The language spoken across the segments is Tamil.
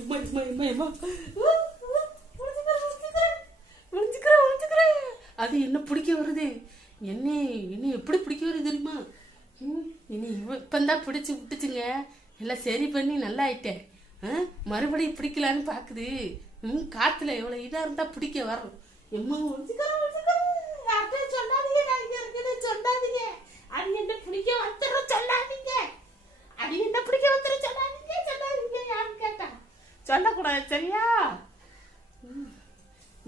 இம்மா இம்மா இம்மா இம்மா அது என்ன பிடிக்க வருது? என்ன என்ன எப்படி பிடிக்க வருது தெரியுமா? இனி இப்பந்தான் பிடிச்சி விட்டுச்சுங்க. எல்லாம் சரி பண்ணி நல்லா ஆயிட்டேன். மறுபடியும் பிடிக்கலான்னு பாக்குது. காத்துல எவ்வளவு இதா இருந்தா பிடிக்க வரும். எம்மா சொல்லாதீங்க, நான் இங்க இருக்கிறது சொல்லாதீங்க. அது என்ன பிடிக்க வந்துடும் சொல்லாதீங்க. அது என்ன பிடிக்க வந்துடும் சொல்லாதீங்க, சொல்லாதீங்க. யாரும் கேட்டா சொல்லக்கூடாது சரியா?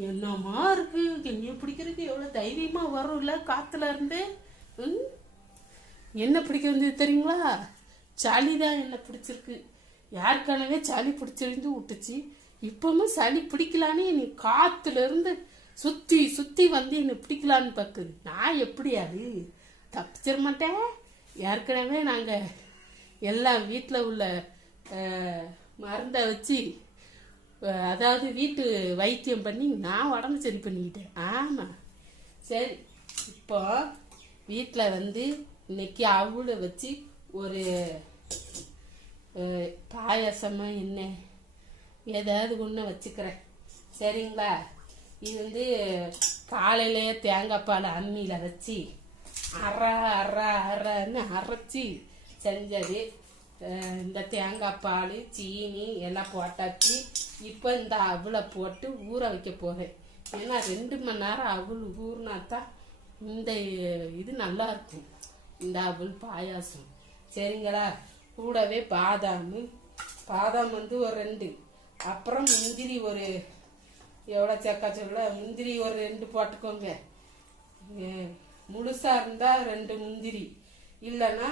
என்னமா இருக்கு என்னைய பிடிக்கிறதுக்கு எவ்வளவு தைரியமா வரும்ல காத்துல இருந்து. என்ன பிடிக்க வந்தது தெரியுங்களா? சளிதான் என்ன பிடிச்சிருக்கு. யாருக்கானவே சளி பிடிச்சிருந்து விட்டுச்சு. இப்பவும் சளி பிடிக்கலான்னு நீ காத்துல இருந்து சுத்தி சுத்தி வந்து என்ன பிடிக்கலான்னு பாக்குது. நான் எப்படி அது தப்பிச்சிட மாட்டேன். ஏற்கனவே நாங்க எல்லாம் வீட்டில் உள்ள மருந்தை வச்சு, அதாவது வீட்டு வைத்தியம் பண்ணி நான் உடம்பு சரி பண்ணிக்கிட்டேன். ஆமாம் சரி. இப்போ வீட்டில் வந்து இன்னைக்கு அவளை வச்சு ஒரு பாயசமாக என்ன ஏதாவது ஒன்று வச்சுக்கிறேன் சரிங்களா? இது வந்து காலையிலேயே தேங்காய் பால் அம்மியில் வச்சு அரைன்னு அரைச்சி செஞ்சது. இந்த தேங்காய் பால் சீனி எல்லாம் போட்டாச்சு. இப்போ இந்த அவளை போட்டு ஊற வைக்க போகிறேன். ஏன்னா 2 மணி நேரம் அவள் ஊறினாத்தான் இந்த இது நல்லா இருக்கும், இந்த அவள் பாயாசம் சரிங்களா? கூடவே பாதாம் வந்து ஒரு 2, அப்புறம் முந்திரி ஒரு எவ்வளோ சேர்க்கா சொல்ல, முந்திரி ஒரு 2 போட்டுக்கோங்க. முழுசா இருந்தா 2 முந்திரி, இல்லைன்னா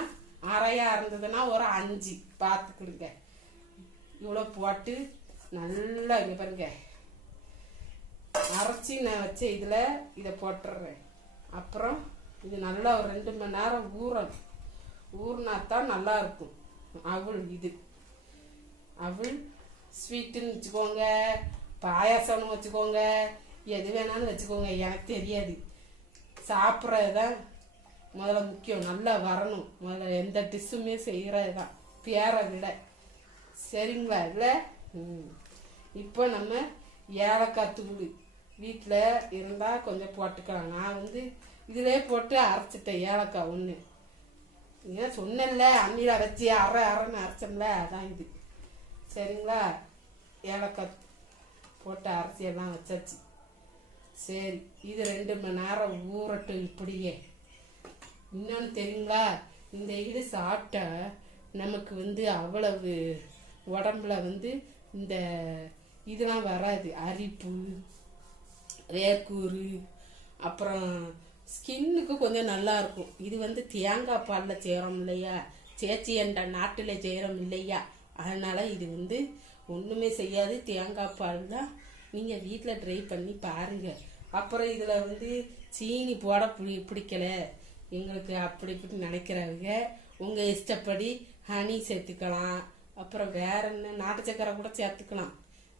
அரையா இருந்ததுன்னா ஒரு 5 பார்த்துக்கிடுங்க. இவ்வளோ போட்டு நல்லா இங்கே பாருங்க அரைச்சி நான் வச்ச இதை போட்டுடுறேன். அப்புறம் இது நல்லா ஒரு 2 மணி நேரம் ஊறினாத்தான் நல்லா இருக்கும். அவள் ஸ்வீட்டுன்னு வச்சுக்கோங்க, பாயாசம்னு வச்சுக்கோங்க, எது வேணாலும் வச்சுக்கோங்க, எனக்கு தெரியாது. சாப்பிட்றது தான் முதல்ல முக்கியம். நல்லா வரணும் முதல்ல. எந்த டிஷ்ஷுமே செய்கிறது தான் பேரை விட சரிங்களா? இல்லை இப்போ நம்ம ஏலக்காய் தூள் வீட்டில் இருந்தால் கொஞ்சம் போட்டுக்கலாம். நான் வந்து இதிலே போட்டு அரைச்சிட்டேன் ஏலக்காய் 1. ஏன் சொன்னேன்ல அம்மியில் வச்சு அரைன்னு அரைச்சோம்ல, அதான் இது சரிங்களா? ஏலக்காய் போட்டு அரைச்சி எல்லாம் வச்சாச்சு. சரி, இது 2 மணி நேரம் ஊறட்டும் இப்படியே. இன்னொன்று தெரியுங்களா? இந்த இது சாப்பிட்டா நமக்கு வந்து அவ்வளவு உடம்புல வந்து இந்த இதெல்லாம் வராது. அரிப்பு, வேர்க்கூறு, அப்புறம் ஸ்கின்னுக்கு கொஞ்சம் நல்லா இருக்கும். இது வந்து தேங்காய் பாலில் செய்கிறோம் இல்லையா, சேச்சி என்ற நாட்டில் செய்கிறோம் இல்லையா, அதனால இது வந்து ஒன்றுமே செய்யாது. தேங்காய் பால் தான். நீங்கள் வீட்டில் ட்ரை பண்ணி பாருங்கள். அப்புறம் இதில் வந்து சீனி போட பிடிக்கல எங்களுக்கு அப்படி இப்படி நினைக்கிறவங்க உங்கள் இஷ்டப்படி ஹனி சேர்த்துக்கலாம். அப்புறம் வேற என்ன நாட்டு சக்கரை கூட சேர்த்துக்கலாம்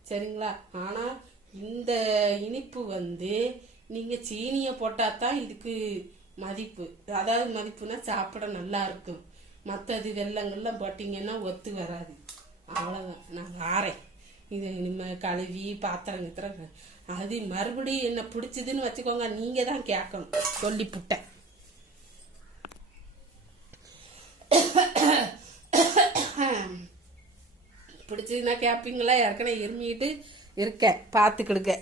சரிங்களா? ஆனால் இந்த இனிப்பு வந்து நீங்கள் சீனியை போட்டால் தான் இதுக்கு மதிப்பு. அதாவது மதிப்புனா சாப்பிட நல்லா இருக்கும். மற்றது வெள்ளங்கள்லாம் போட்டிங்கன்னா ஒத்து வராது. அவ்வளோதான். நான் வாரேன். இது இனிமேல் கழுவி பாத்திரம் அது மறுபடியும் என்ன பிடிச்சதுன்னு வச்சுக்கோங்க, நீங்கள் தான் கேட்கணும். சொல்லிப்புட்டேன். பிடிச்சதுன்னா கேட்பீங்களா? ஏற்கனவே இருமிட்டு இருக்கேன், பார்த்துக்கிடுங்க.